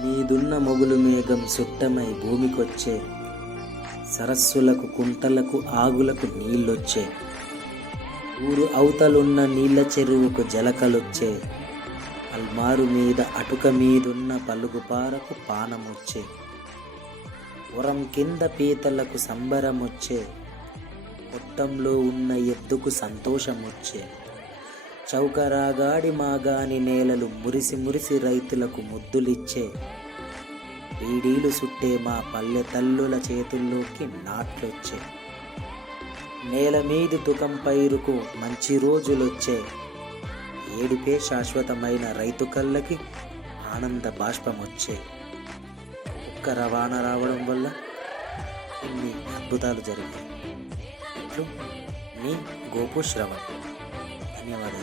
నీదున్న మొగులు మేఘం సుట్టమై భూమికొచ్చే, సరస్సులకు కుంటలకు ఆగులకు నీళ్ళొచ్చే, ఊరు అవతలున్న నీళ్ళ చెరువుకు జలకలొచ్చే, అల్మారు మీద అటుక మీదున్న పలుగుపారకు పానమొచ్చే, ఉరం కింద పీతలకు సంబరమొచ్చే, పొట్టంలో ఉన్న ఎద్దుకు సంతోషమొచ్చే, చౌకరాగాడి మాగాని నేలలు మురిసి మురిసి రైతులకు ముద్దులిచ్చే, బీడీలు సుట్టే మా పల్లె తల్లుల చేతుల్లోకి నాట్లొచ్చే, నేల మీది తుకం పైరుకు మంచి రోజులొచ్చే, ఏడిపే శాశ్వతమైన రైతు కళ్ళకి ఆనంద బాష్పమొచ్చే. ఒక్క రవాణా రావడం వల్ల ఇన్ని అద్భుతాలు జరిగాయి. ఇట్లు మీ గోపు శ్రవణ్. ధన్యవాదాలు.